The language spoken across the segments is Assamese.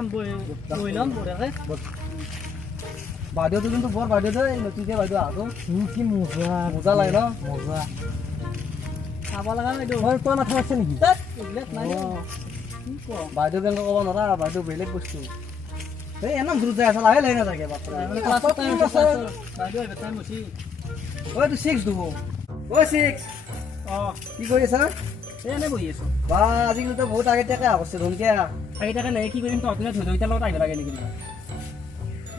এখন বই ল'ম বঢ়িয়াকে বাইদেউটো কিন্তু বৰ বাইদেউ দেই নতুনকৈ বাইদেউ আহো কি মজা মজা লাগে ন মজা চাব লগা বাইদেউ তই মাথা মাৰিছে নেকি এইবিলাক নাই কি ক বাইদেউ কেনেকৈ ক'ব নোৱাৰা বাইদেউ বেলেগ বস্তু এই এনে দূৰত যাই আছে লাহে লাহে নাথাকে ক্লাছত টাইম আছে বাইদেউ আহিব টাইম হৈছে ঐ তোৰ 6 দিব ঐ 6 অঁ কি কৰি আছা এই এনেই বহি আছোঁ বা আজিকালিতো বহুত আগতীয়াকৈ আহিছে ধমকীয়া আগেটাকে নাই কি কৰিম তহঁতে ধুদৈতাৰ লগত আহিব লাগে নেকি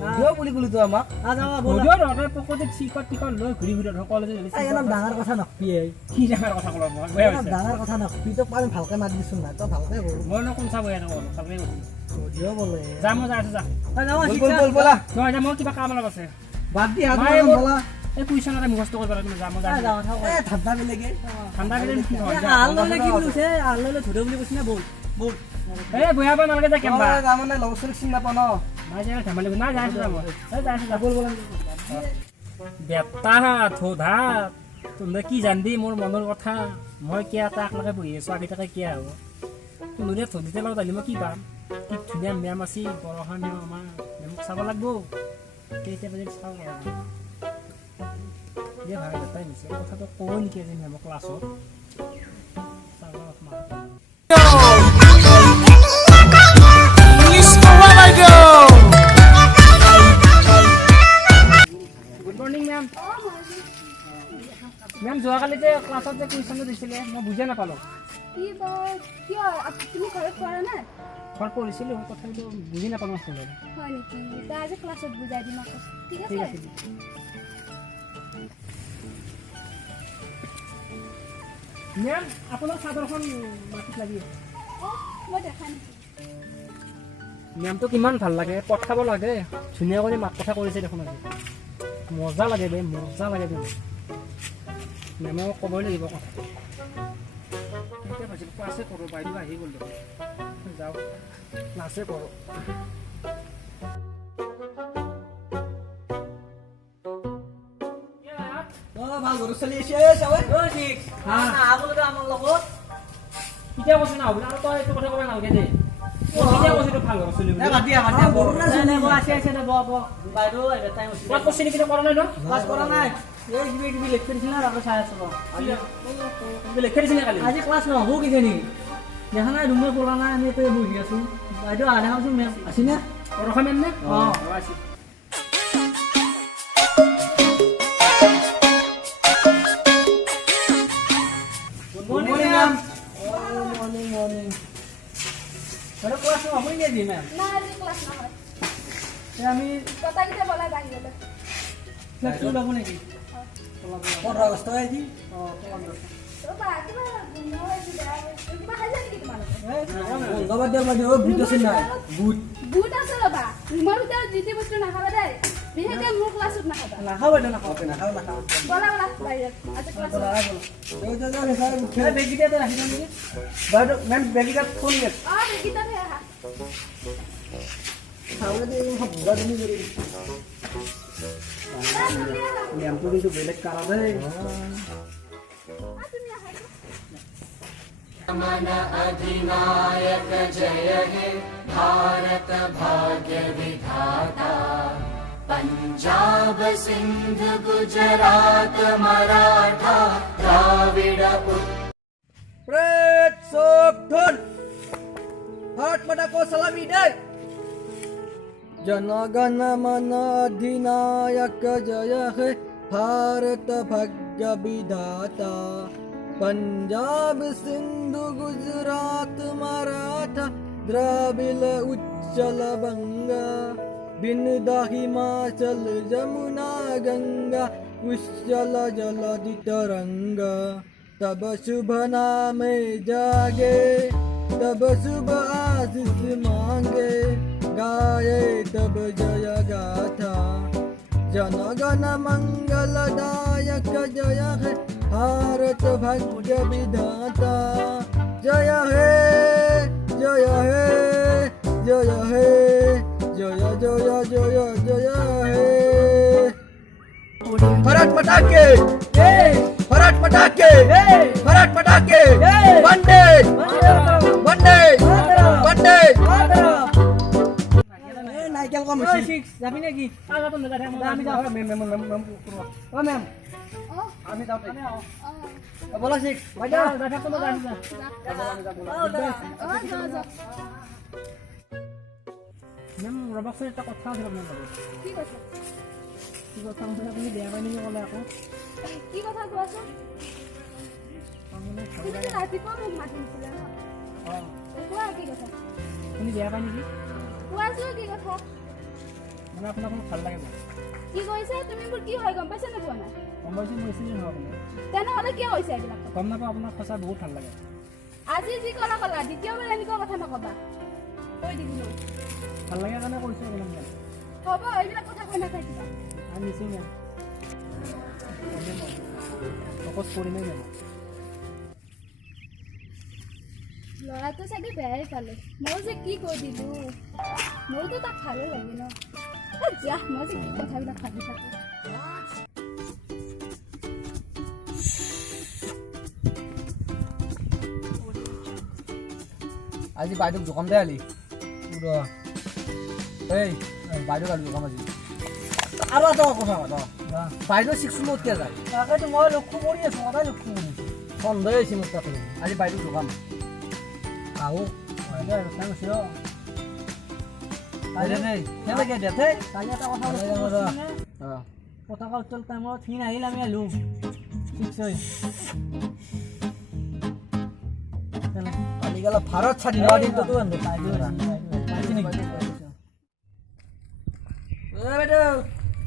ভিডিঅ' বুলি ক'লি তো আমাক তহঁতৰ পকেটত চিকট টিকট লৈ ঘূৰি ঘূৰি ধৰ কলেজত ইমান ডাঙৰ কথা নকবি কি ডাঙৰ কথা ক'লো মই বেয়া হৈছে ডাঙৰ কথা নকবি তোক আমি ভালকৈ মাত দিছোঁ নাই তই ভালকৈ কৰো মই ন কোন চাব ইয়াতে ক'লো ভালকৈ কৈছোঁ ভিডিঅ' বোলে যাম মই যাই আছোঁ যা বল বলা নহয় মোৰ কিবা কাম অলপ আছে বাদ দি হাত মায়ে বলা এই কুৱেশ্যন এটা মুখস্থ কৰিব লাগে তুমি যাম মই যাই ঠাণ্ডা বেলেগে ঠাণ্ডা কেইদিন কি হয় কি বুলিছে আললে ধুৰে বুলি কৈছি না বল বল এই বয়া বা নালাগে যা কেম্বা তাৰমানে লগ চলি চিনি নাপাওঁ ন নাই যাই ধেমালি নাই যাই আছোঁ যা মই যাই আছোঁ যা বল বল বেটা থোধা তুমি কি জানবি মোৰ মনৰ কথা মই কিয় এটা একলাগে বহি আছোঁ আগেটাকে কিয় হ'ব তুমি থদিতে লগত আহিলে মই কি পাম কি ধুনীয়া মেম আছিল বৰষা মেম আমাৰ মেমক চাব লাগিব কেইটা বাজিত চাওঁ দিয়ে ভাই বেটাই নিছে কথাটো কওঁ নেকি আজি মেমৰ ক্লাছত গুড মৰ্ণিং মেম মেম যোৱাকালি যে ক্লাছত যে কুৱেশ্যনটো দিছিলে মই বুজিয়ে নাপালোঁ ঘৰত পঢ়িছিলোঁ সেই কথাটো বুজি নাপালোঁ আচলতে ঠিক আছে মেম আপোনাৰ চাদৰখন মাটিত লাগি আছে মেমটো কিমান ভাল লাগে পঠাব লাগে ধুনীয়া কৰি মাত কথা কৰিছে দেখোন আজি মজা লাগে বে মজা লাগে বে মেমক ক'বই লাগিব কথা এতিয়া ভাবিছিলোঁ ক্লাছে কৰোঁ বাইদেউ আহি গ'ল যাওঁ ক্লাছে কৰোঁ ভাল ঘৰ চলি আছে আমাৰ লগত কেতিয়া কৈছে না হ'বলে আৰু তই এইটো কথা ক'ব নালাগে দেই কেতিয়া কৈছে ভাল ঘৰ চলি ক্লাছ কৰিছে নেকি কৰা নাই ন ক্লাছ কৰা নাই এই কিবা কিবি লেকচাৰ দিছিল না তাকে চাই আছো লেকচাৰ দিছিলে কালি আজি ক্লাছ নহ'ব কিজানি দেখা নাই ৰুমে পঢ়া নাই আমি এতিয়া বহি আছো বাইদেউ আহে দেখাচোন মেম আছে নে ৰখা মেম নে অঁ আছে Pero kelas apa ini di mem? Nah, di kelas nah. Kami Kata kita boleh bagi dulu. kelas sudah punya ki. Oh, August aja ji. Oh, August. Coba kita mulai sudah. Kita aja gitu mana? Enggak ada oh buta senai. Buta sih ba. Rumah kita jadi betul nak apa deh? Biar dia mau kelas sudah nak apa? Nah, kau ada nak apa? Nah, kau nak apa? Bola bayar. Ada kelas. Yo jangan saya. Saya bagi dia dah ini. Baru mem bagi dia phone ya. Oh, kita deh. Tahu dia yang buka ini jadi. Mem tu itu belek cara deh. मन अधिनायक जय हे भारत भाग्य विधाता Punjab Sindh Gujarat Maratha Dravida Red Sokdun Bharat Mata ko salami deh Jana Gana Mana Adhinayak Jaya He Bharat Bhagya Vidhata Punjab Sindhu Gujarat Maratha Dravida Uchala Banga Binda Himachal Jamuna Ganga Uchala Jaladi Taranga तब शुभ नाम जागे तब शुभ आशीष मांगे गाये तब जय गाथा जन गण मंगलदायक जय हे भारत भाग्य विधाता जय हे जय हे जय हे जय जय जय जय हे भारत माता के भारत माता के भारत माता के वंदे वंदे वंदे কম ঐ হৈছে চিক্স যাবি নেকি আমি যাওঁ অ মেম অ আমি যাওঁতে অ বলা চিক্স বাইদেউ যাই থাকোঁ যা যা মেম ৰ'বকচোন এটা কথা আছিল আপোনাৰ লগত কি কথা কি কথা কৈছে আপুনি বেয়া পাই নেকি ক'লে আকৌ কি কথা কোৱাচোন তুমি যে ৰাতিপুৱা মোক মাতিছিলে ন অঁ কোৱা কি কথা আপুনি বেয়া পায় নেকি কোৱাচোন কি কথা মানে আপোনাক মোক ভাল লাগে মোক কি কৈছে তুমি মোৰ কি হয় গম পাইছা নে পোৱা নাই গম পাইছোঁ মই চিনি নহয় আপুনি তেনেহ'লে কিয় কৈছা এইবিলাক কথা? গম নাপাওঁ আপোনাক সঁচা বহুত ভাল লাগে আজি যি ক'লা দ্বিতীয়বাৰ এনেকুৱা কথা নক'বা কৈ দিবি মই ভাল লাগে কাৰণে কৈছোঁ আপোনাক মেম হ'ব এইবিলাক কথা কৈ নাথাকিবা আমি নিছোঁ মেম নকচ কৰিমেই মেম ল'ৰাটো চাগে বেয়াই পালে মই যে কি কৈ দিলো মোৰতো তাক ভালো লাগে ন যা মই যে কি কথাবিলাক ভাবি থাকোঁ আজি বাইদেউক জোকাম দে আলি এই বাইদেউক আলি জোকাম আজি আৰু এটা কথা বাইদেউ চিক্সু মত কিয় যায় তাকেতো মই লক্ষ্য কৰি আছোঁ সদায় লক্ষ্য কৰি আছোঁ সন্দেহ হৈছে মোৰ তাতে আজি বাইদেউক জোকাম আহো বাইদেউ আৰু চাই গৈছে অঁ কেনেকৈ দিয়া থে কালি এটা কথা পতাকা উত্তোলন টাইমত সি নাহিল আমি আহিলোঁ চিক্স হৈ কালি গেলা ভাৰত স্বাধীনতা দিনটোতো বাইদেউ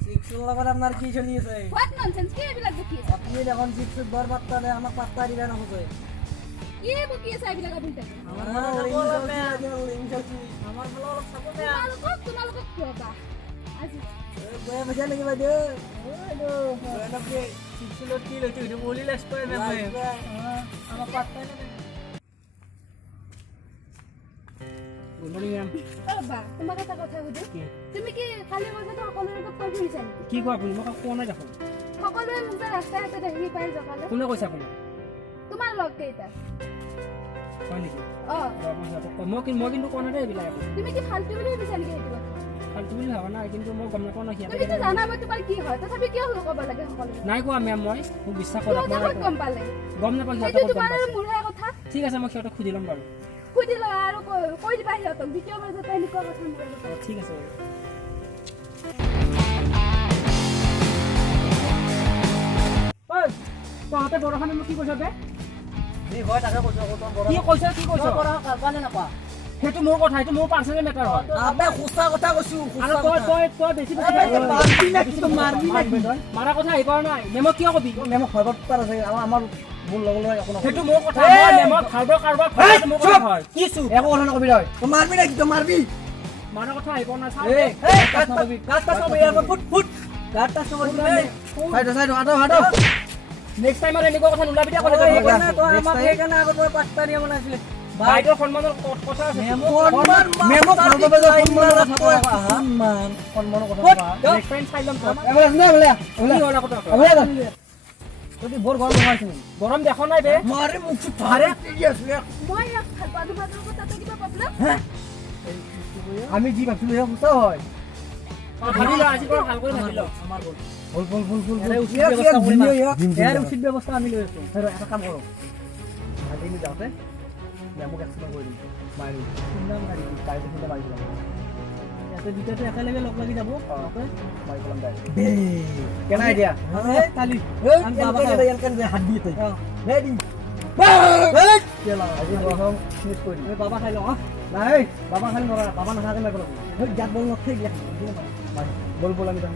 চিক্সুৰ লগত আপোনাৰ কি চলি আছে হোৱাট ননচেন্স কি এইবিলাক বকি আছে আপুনি দেখোন চিক্সুত বৰ পাত্তা দিয়ে আমাক পাত্তা দিবা নোখোজে কি বকি আছে এইবিলাক আপুনি তাকে আমাৰ ফালে অলপ চাব দে তোমালোকক খুৱাবা আজি বেয়া পাইছা নেকি বাইদেউ চিক্সুলত কি লৈছোঁ সেইটো বলি লাজ কৰে মেমে আমাক পাত্তাই নাপায় গুড মৰ্ণিং মেম বা তোমাক এটা কথা সুধো কি? তুমি কি কালি বজাতে সকলোৰে লগত কৈ ফুৰিছা নেকি কি কোৱা আপুনি মই কোৱা নাই দেখোন সকলোৱে মোক যে ৰাস্তাই ৰাস্তাই দেখি পাই জগালে কোনে কৈছে আপুনি তোমাৰ লগ কেইটা হয় নেকি অ মই সিহঁতক কওঁ। মই কিন্তু কোৱা নাই দেই এইবিলাক একো তুমি কি ফাল্টু বুলি ভাবিছা নেকি সেইটো কথা ফাল্টু বুলি ভাবা নাই কিন্তু মই গম নাপাওঁ ন সিহঁতে তুমিতো জানা মই তোমাৰ কি হয় তথাপি কিয় ক'ব লাগে সকলোৰে নাই কোৱা মেম মই মোক বিশ্বাস কৰক সিহঁতে মই ক'ত গম পালে গম নাপাওঁ সেইটো সিহঁতে ক'ত গম তোমাৰ আৰু পাইছে মোৰহে কথা ঠিক আছে মই সিহঁতক সুধি ল'ম বাৰু সুধি লোৱা আৰু কৈ দিবা সিহঁতক দ্বিতীয়বাৰ যাতে এনেকুৱা কথা নকৰিব অঁ, ঠিক আছে বাৰু ঐ তহঁতে বৰষুণে মোক কি কৈছ বে যি হয় তাকে কৈছোঁ কি কৈছ কি কৈছ কাৰণে নাপা সেইটো মোৰ কথা এইটো মোৰ পাৰ্চনেল মেটাৰ হয় আবে সঁচা কথা কৈছোঁ আৰু তই বেছি মাৰা কথা আহি পৰা নাই মেমক কিয় কবি মেমক ভয় পাৰ আছে আমাৰ ভুল ল'বলৈ একো সেইটো মোৰ কথা মই মেমক কাৰোবাৰ সেইটো মোৰ কথা হয় কি চু একো কথা নকবি তই তই মাৰবি নেকি তই মাৰবি মাৰা কথা আহি পৰা নাই চাওঁ এই কাট টাচ নকবি ইয়াৰ ফুট ফুট কাট টাচ নকবি চাইড হাটো নেক্সট টাইম আৰু এনেকুৱা কথা নোলাবি দিয়া ক'লে সেইকাৰণে আগত মই পাত্তা দিয়া বনাইছিলে বাইদেউৰ সন্মানৰ কথা আছে মেমক সন্মানৰ কথা নেক্সট টাইম চাই ল'ম তই কি হ'ল আকৌ তই যদি বৰ গৰম নহয় গৰম দেখা নাই বে মাৰে মুখ আৰে মই ইয়াক ভাল পাওঁ তোমাৰ লগত তাতে কিবা প্ৰব্লেম আমি যি ভাবিছিলো সেয়া সঁচা হয় ভাবি ল আজি পৰা ভালকৈ ভাবি ল আমাৰ ভুল ভুল ইয়াৰ উচিত ব্যৱস্থা আমি লৈ আছোঁ এটা কাম কৰোঁ আজি আমি যাওঁতে মেমক এক্সপ্লেইন কৰি দিম মাৰি গাড়ীটো খুন্দা মাৰি দিম ইয়াতে দুটাটো একেলগে লগ লাগি যাব মাৰি পেলাম গাড়ী কেনে আইডিয়া কালি হাত দি তই ৰেডি আজি প্ৰথম ফিনিছ কৰি দিম বাবা খাই লওঁ নাই বাবা খালি নকৰা বাবা নাথাকে মাৰিব লাগিব ইয়াত বল নথাকে দিয়া বল বল আমি যাম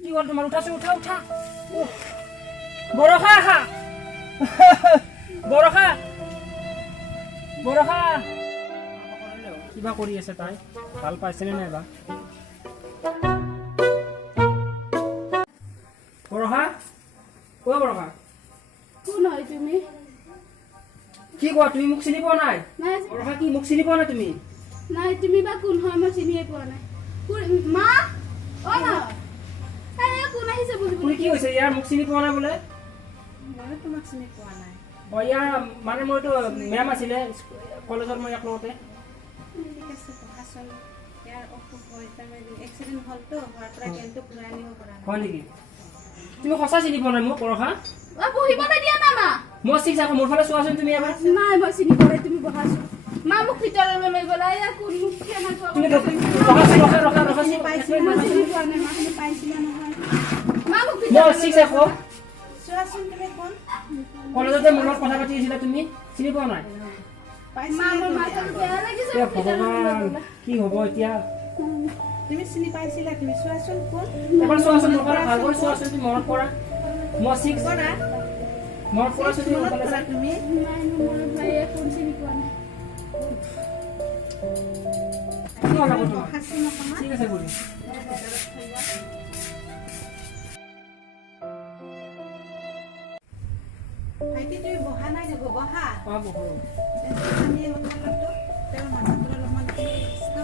কি হ'ল তোমাৰ উঠাচোন উঠা বৰষা কিবা কৰি আছে তাই ভাল পাইছেনে নাই বা বৰষা বৰষা কোন হয় তুমি কি কোৱা তুমি মোক চিনি পোৱা নাই নাই বৰষা কি মোক চিনি পোৱা নাই তুমি নাই তুমি বা কোন হয় মই চিনিয়ে পোৱা নাই মা অ মা এই কোন আহিছে বুজি তুমি কি হৈছে ইয়াৰ মোক চিনি পোৱা নাই বোলে মই তোমাক চিনি পোৱা নাই ইয়াৰ মানে মইতো মেম আছিলে কলেজত মই এক লগতে ঠিক আছে বহাচোন ইয়াৰ অসুখ হয় তাৰমানে এক্সিডেণ্ট হ'লতো হোৱাৰ পৰা জ্ঞানটো ঘূৰাই আনিব পৰা নাই হয় নেকি তুমি সঁচা চিনি পোৱা নাই মোক পৰখা অ বহিবলৈ দিয়া না মা মই ঠিক আছে মোৰ ফালে চোৱাচোন তুমি এবাৰ নাই মই চিনি পোৱা নাই তুমি বহাচোন মা মোক ভিতৰলৈ লৈ গ'লা এয়া কোন মোক কেনে তুমি ৰখাচোন মই চিনি পোৱা নাই মা তুমি পাইছিলা নহয় মা মোক মই ভিতৰলৈ ঠিক আছে চোৱাচোন তুমি কোন কলেজতে মোৰ লগত কথা পাতি আছিলা তুমি চিনি পোৱা নাই মা মোৰ মাথাটো বেয়া লাগিছে এ ভগৱান কি হ'ব এতিয়া তুমি চিনি পাইছিলা তুমি চোৱাচোন কোন এবাৰ চোৱাচোন মোৰ পৰা ভালকৈ চোৱাচোন তুমি মনত কৰা মই ঠিক কৰা মনত কৰাচোন তুমি মনত অকলে কৰা তুমি নাই মোৰ ভাইয়ে কোন চিনি পোৱা নাই কি হ'ল আকৌ তোমাৰ বহাচোন অকণমান ঠিক আছে বুঢ়ী ভাইটি তুমি বহা নাই দেখো বহা অঁ বহু আমি অলপমানতো তেওঁৰ মাথাটো অলপমান কষ্ট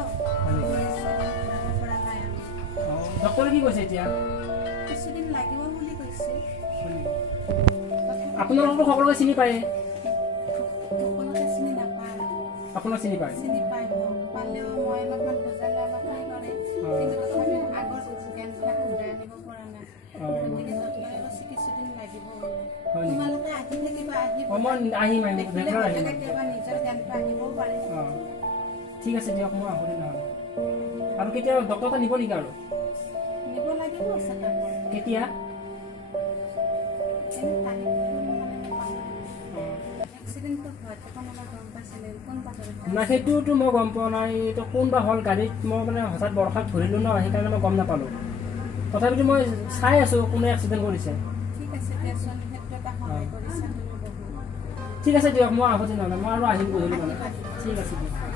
পৰা নাই আমি ডক্টৰে কি কৈছে এতিয়া কিছুদিন লাগিব বুলি কৈছে আপোনালোকতো সকলোকে চিনি পায় সকলোকে চিনি নাপায় আপোনাক চিনি পায় চিনি পাই পালেও মই অলপমান বুজালে অলপ হেৰি কৰে কিন্তু তথাপিও আগৰ জ্ঞানবিলাক ঘূৰাই আনিব পৰা নাই গতিকে ডক্টৰে কৈছে কিছুদিন লাগিব বোলে হয় নেকি তোমালোকে আহি থাকিবা আহিব অঁ মই আহিম দেখিলে ৰেগুলাৰ আহিম কেতিয়াবা নিজৰ জ্ঞানটো আহিবও পাৰে অঁ ঠিক আছে দিয়ক মই আহোঁ নহ'লে আৰু কেতিয়া ডক্টৰ তাত নিব নেকি আৰু নিব লাগিব চেকআপত কেতিয়া এনে তাৰিখটো মানে নাপাওঁ এক্সিডেণ্টটো হয়তো কোনোবা গম পাইছিলে কোন বাতৰিত নাই সেইটোতো মই গম পোৱা নাই এইটো কোনবা হ'ল গাড়ীত মই মানে হঠাৎ বৰষাত ধৰিলোঁ ন সেইকাৰণে মই গম নাপালোঁ তথাপিতো মই চাই আছোঁ কোনে এক্সিডেণ্ট কৰিছে ঠিক আছে দিয়াচোন সেইটো এটা সহায় কৰিছা তুমি বহুত ঠিক আছে দিয়ক মই আহোঁ নহ'লে মই আৰু আহিম গধূলি মানে ঠিক আছে দিয়ক